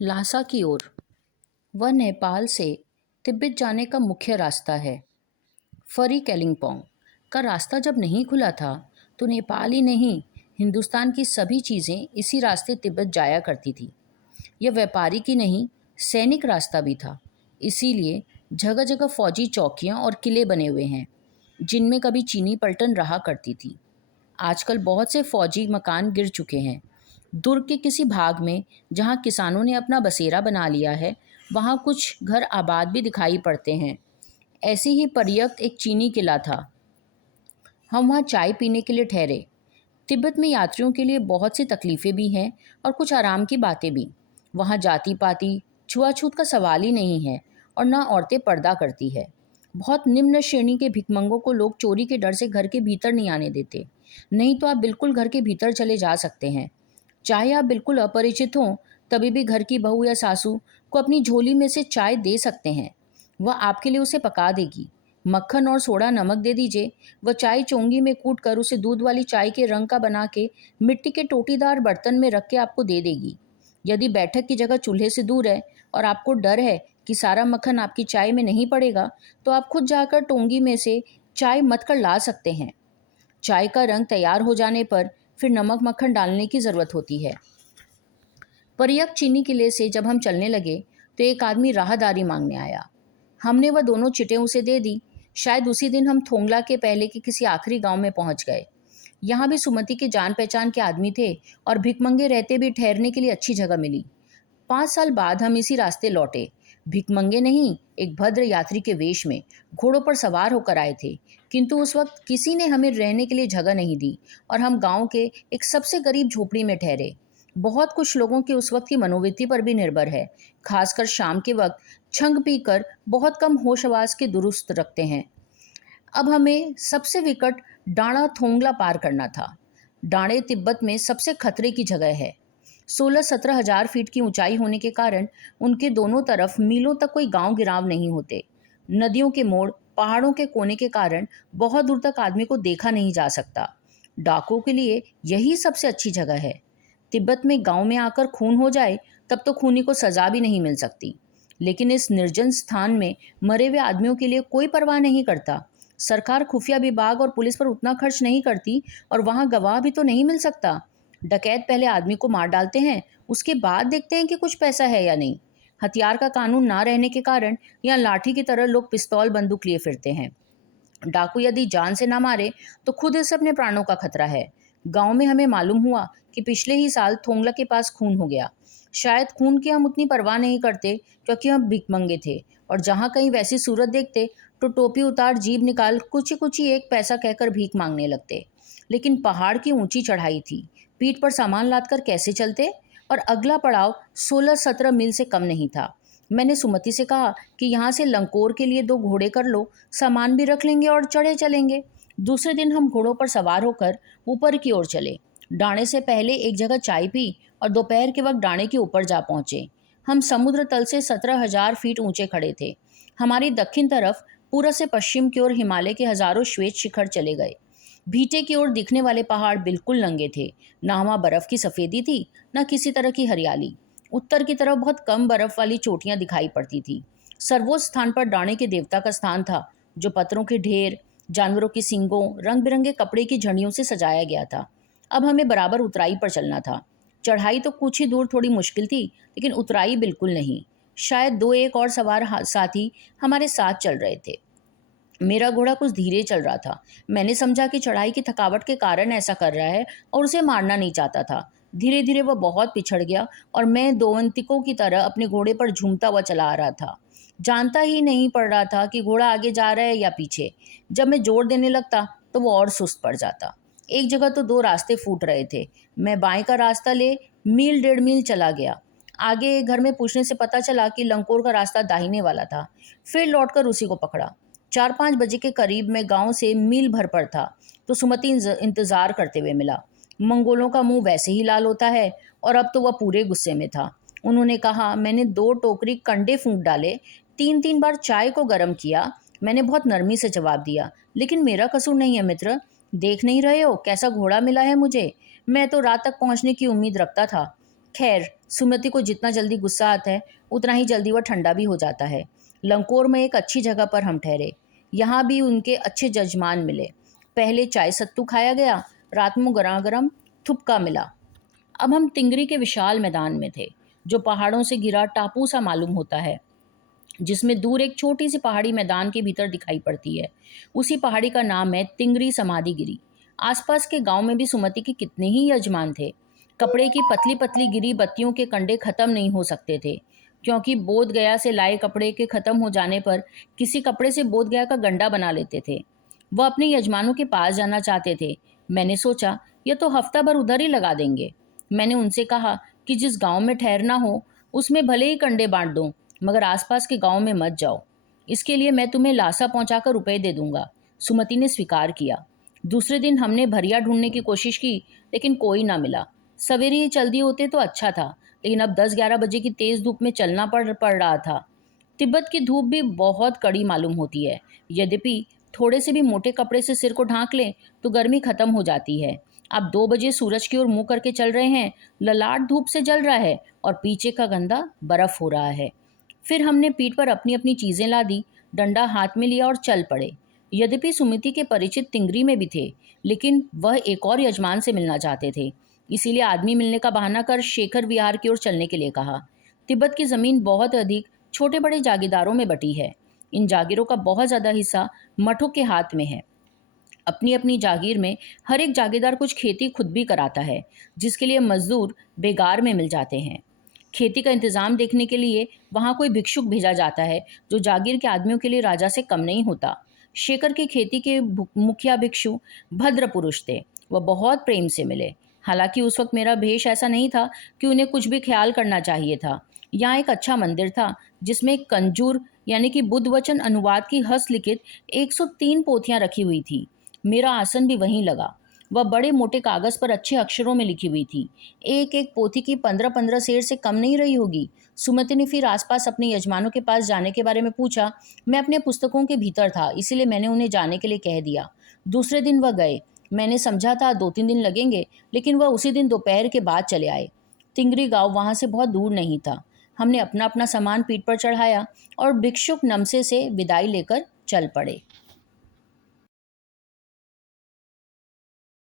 लासा की ओर। वह नेपाल से तिब्बत जाने का मुख्य रास्ता है। फरी कैलिंगपोंग का रास्ता जब नहीं खुला था तो नेपाल ही नहीं, हिंदुस्तान की सभी चीज़ें इसी रास्ते तिब्बत जाया करती थी। यह व्यापारी की नहीं, सैनिक रास्ता भी था। इसीलिए जगह जगह फौजी चौकियां और किले बने हुए हैं, जिनमें कभी चीनी पलटन रहा करती थी। आजकल बहुत से फौजी मकान गिर चुके हैं। दुर्ग के किसी भाग में जहां किसानों ने अपना बसेरा बना लिया है, वहां कुछ घर आबाद भी दिखाई पड़ते हैं। ऐसे ही पर्यक्त एक चीनी किला था। हम वहाँ चाय पीने के लिए ठहरे। तिब्बत में यात्रियों के लिए बहुत सी तकलीफ़ें भी हैं और कुछ आराम की बातें भी। वहाँ जाति पाति छुआछूत का सवाल ही नहीं है और ना औरतें पर्दा करती है। बहुत निम्न श्रेणी के भिखमंगों को लोग चोरी के डर से घर के भीतर नहीं आने देते। नहीं तो आप बिल्कुल घर के भीतर चले जा सकते हैं। चाहे आप बिल्कुल अपरिचित हों, तभी भी घर की बहू या सासू को अपनी झोली में से चाय दे सकते हैं। वह आपके लिए उसे पका देगी। मक्खन और सोडा नमक दे दीजिए। वह चाय चोंगी में कूट कर उसे दूध वाली चाय के रंग का बना के मिट्टी के टोटीदार बर्तन में रख के आपको दे देगी। यदि बैठक की जगह चूल्हे से दूर है और आपको डर है कि सारा मक्खन आपकी चाय में नहीं पड़ेगा, तो आप खुद जाकर टोंगी में से चाय मथ कर ला सकते हैं। चाय का रंग तैयार हो जाने पर फिर नमक मक्खन डालने की ज़रूरत होती है। पर्यक चीनी किले से जब हम चलने लगे तो एक आदमी राहदारी मांगने आया। हमने वह दोनों चिटें उसे दे दी। शायद उसी दिन हम थोंगला के पहले के किसी आखिरी गांव में पहुंच गए। यहाँ भी सुमति के जान पहचान के आदमी थे और भिकमंगे रहते भी ठहरने के लिए अच्छी जगह मिली। 5 साल बाद हम इसी रास्ते लौटे। भिकमंगे नहीं, एक भद्र यात्री के वेश में घोड़ों पर सवार होकर आए थे। किंतु उस वक्त किसी ने हमें रहने के लिए जगह नहीं दी और हम गांव के एक सबसे गरीब झोपड़ी में ठहरे। बहुत कुछ लोगों की उस वक्त की मनोवृत्ति पर भी निर्भर है। खासकर शाम के वक्त छंग पीकर बहुत कम होश आवास के दुरुस्त रखते हैं। अब हमें सबसे विकट डाणा थोंगला पार करना था। डाणे तिब्बत में सबसे खतरे की जगह है। 16-17 हजार फीट की ऊंचाई होने के कारण उनके दोनों तरफ मीलों तक कोई गांव गिराव नहीं होते। नदियों के मोड़, पहाड़ों के कोने के कारण बहुत दूर तक आदमी को देखा नहीं जा सकता। डाकुओं के लिए यही सबसे अच्छी जगह है। तिब्बत में गांव में आकर खून हो जाए तब तो खूनी को सजा भी नहीं मिल सकती, लेकिन इस निर्जन स्थान में मरे हुए आदमियों के लिए कोई परवाह नहीं करता। सरकार खुफिया विभाग और पुलिस पर उतना खर्च नहीं करती और वहां गवाह भी तो नहीं मिल सकता। डकैत पहले आदमी को मार डालते हैं, उसके बाद देखते हैं कि कुछ पैसा है या नहीं। हथियार का कानून ना रहने के कारण यहाँ लाठी की तरह लोग पिस्तौल बंदूक लिए फिरते हैं। डाकू यदि जान से ना मारे तो खुद से अपने प्राणों का खतरा है। गांव में हमें मालूम हुआ कि पिछले ही साल थोंगला के पास खून हो गया। शायद खून की हम उतनी परवाह नहीं करते क्योंकि हम भिखमंगे थे और जहां कहीं वैसी सूरत देखते तो टोपी उतार जीभ निकाल कुछ ही एक पैसा कहकर भीख मांगने लगते। लेकिन पहाड़ की ऊंची चढ़ाई थी, पीठ पर सामान लादकर कैसे चलते? और अगला पड़ाव 16-17 मील से कम नहीं था। मैंने सुमति से कहा कि यहाँ से लंकोर के लिए 2 घोड़े कर लो, सामान भी रख लेंगे और चढ़े चलेंगे। दूसरे दिन हम घोड़ों पर सवार होकर ऊपर की ओर चले। डाणे से पहले एक जगह चाय पी और दोपहर के वक्त डाणे के ऊपर जा पहुंचे। हम समुद्र तल से 17 हजार फीट ऊंचे खड़े थे। हमारी दक्षिण तरफ पूरब से पश्चिम की ओर हिमालय के हजारों श्वेत शिखर चले गए। भीटे की ओर दिखने वाले पहाड़ बिल्कुल नंगे थे। ना वहाँ बर्फ की सफ़ेदी थी, न किसी तरह की हरियाली। उत्तर की तरफ बहुत कम बर्फ वाली चोटियां दिखाई पड़ती थी। सर्वोच्च स्थान पर डाणे के देवता का स्थान था, जो पत्थरों के ढेर, जानवरों की सींगों, रंग बिरंगे कपड़े की झड़ियों से सजाया गया था। अब हमें बराबर उतराई पर चलना था। चढ़ाई तो कुछ ही दूर थोड़ी मुश्किल थी, लेकिन उतराई बिल्कुल नहीं। शायद 2-1 और सवार साथी हमारे साथ चल रहे थे। मेरा घोड़ा कुछ धीरे चल रहा था। मैंने समझा कि चढ़ाई की थकावट के कारण ऐसा कर रहा है और उसे मारना नहीं चाहता था। धीरे धीरे वह बहुत पिछड़ गया और मैं दोवंतिकों की तरह अपने घोड़े पर झूमता हुआ चला आ रहा था। जानता ही नहीं पड़ रहा था कि घोड़ा आगे जा रहा है या पीछे। जब मैं जोर देने लगता तो वो और सुस्त पड़ जाता। एक जगह तो 2 रास्ते फूट रहे थे। मैं बाएं का रास्ता ले मील 1.5 मील चला गया। आगे घर में पूछने से पता चला कि लंकोर का रास्ता दाहिने वाला था। फिर लौटकर उसी को पकड़ा। 4-5 बजे के करीब मैं गांव से मील भर पर था तो सुमति इंतजार करते हुए मिला। मंगोलों का मुंह वैसे ही लाल होता है और अब तो वह पूरे गुस्से में था। उन्होंने कहा, मैंने 2 टोकरी कंडे फूंक डाले, 3-3 बार चाय को गर्म किया। मैंने बहुत नरमी से जवाब दिया, लेकिन मेरा कसूर नहीं है मित्र। देख नहीं रहे हो कैसा घोड़ा मिला है मुझे? मैं तो रात तक पहुंचने की उम्मीद रखता था। खैर, सुमति को जितना जल्दी गुस्सा आता है उतना ही जल्दी वह ठंडा भी हो जाता है। लंकोर में एक अच्छी जगह पर हम ठहरे। यहाँ भी उनके अच्छे जजमान मिले। पहले चाय सत्तू खाया गया, रात में गरम गरम थुपका मिला। अब हम तिंगरी के विशाल मैदान में थे, जो पहाड़ों से घिरा टापू सा मालूम होता है, जिसमें दूर एक छोटी सी पहाड़ी मैदान के भीतर दिखाई पड़ती है। उसी पहाड़ी का नाम है तिंगरी समाधि गिरी। आसपास के गांव में भी सुमति के कितने ही यजमान थे। कपड़े की पतली पतली गिरी बत्तियों के कंडे खत्म नहीं हो सकते थे, क्योंकि बोध गया से लाए कपड़े के खत्म हो जाने पर किसी कपड़े से बोध गया का गंडा बना लेते थे। वह अपने यजमानों के पास जाना चाहते थे। मैंने सोचा यह तो हफ्ता भर उधर ही लगा देंगे। मैंने उनसे कहा कि जिस गांव में ठहरना हो उसमें भले ही कंडे बांट दो, मगर आसपास के गांव में मत जाओ। इसके लिए मैं तुम्हें लासा पहुंचाकर रुपए दे दूंगा। सुमति ने स्वीकार किया। दूसरे दिन हमने भरिया ढूंढने की कोशिश की, लेकिन कोई ना मिला। सवेरे ही चल दिए होते तो अच्छा था, लेकिन अब 10-11 बजे की तेज धूप में चलना पड़ रहा था। तिब्बत की धूप भी बहुत कड़ी मालूम होती है। यद्यपि थोड़े से भी मोटे कपड़े से सिर को ढांक लें तो गर्मी खत्म हो जाती है। आप 2 बजे सूरज की ओर मुंह करके चल रहे हैं, ललाट धूप से जल रहा है और पीछे का गंदा बर्फ हो रहा है। फिर हमने पीठ पर अपनी अपनी चीजें ला दी, डंडा हाथ में लिया और चल पड़े। यद्यपि सुमिति के परिचित तिंगरी में भी थे, लेकिन वह एक और यजमान से मिलना चाहते थे। इसीलिए आदमी मिलने का बहाना कर शेखर विहार की ओर चलने के लिए कहा। तिब्बत की जमीन बहुत अधिक छोटे बड़े जागीरदारों में बटी है। इन जागीरों का बहुत ज्यादा हिस्सा मठों के हाथ में है। अपनी अपनी जागीर में हर एक जागीरदार कुछ खेती खुद भी कराता है, जिसके लिए मजदूर बेगार में मिल जाते हैं। खेती का इंतजाम देखने के लिए वहां कोई भिक्षुक भेजा जाता है, जो जागीर के आदमियों के लिए राजा से कम नहीं होता। शेखर की खेती के मुखिया भिक्षु भद्र पुरुष थे। वह बहुत प्रेम से मिले। हालांकि उस वक्त मेरा भेष ऐसा नहीं था कि उन्हें कुछ भी ख्याल करना चाहिए था। यहाँ एक अच्छा मंदिर था, जिसमें एक कंजूर यानी कि बुद्ध वचन अनुवाद की हस्तलिखित 103 पोथियां रखी हुई थी। मेरा आसन भी वहीं लगा। वह बड़े मोटे कागज पर अच्छे अक्षरों में लिखी हुई थी। एक एक पोथी की 15-15 सेर से कम नहीं रही होगी। सुमति ने फिर आसपास अपने यजमानों के पास जाने के बारे में पूछा। मैं अपने पुस्तकों के भीतर था, इसीलिए मैंने उन्हें जाने के लिए कह दिया। दूसरे दिन वह गए। मैंने समझा था 2-3 दिन लगेंगे, लेकिन वह उसी दिन दोपहर के बाद चले आए। तिंगरी गांव वहां से बहुत दूर नहीं था। हमने अपना अपना सामान पीठ पर चढ़ाया और भिक्षुक नमसे से विदाई लेकर चल पड़े।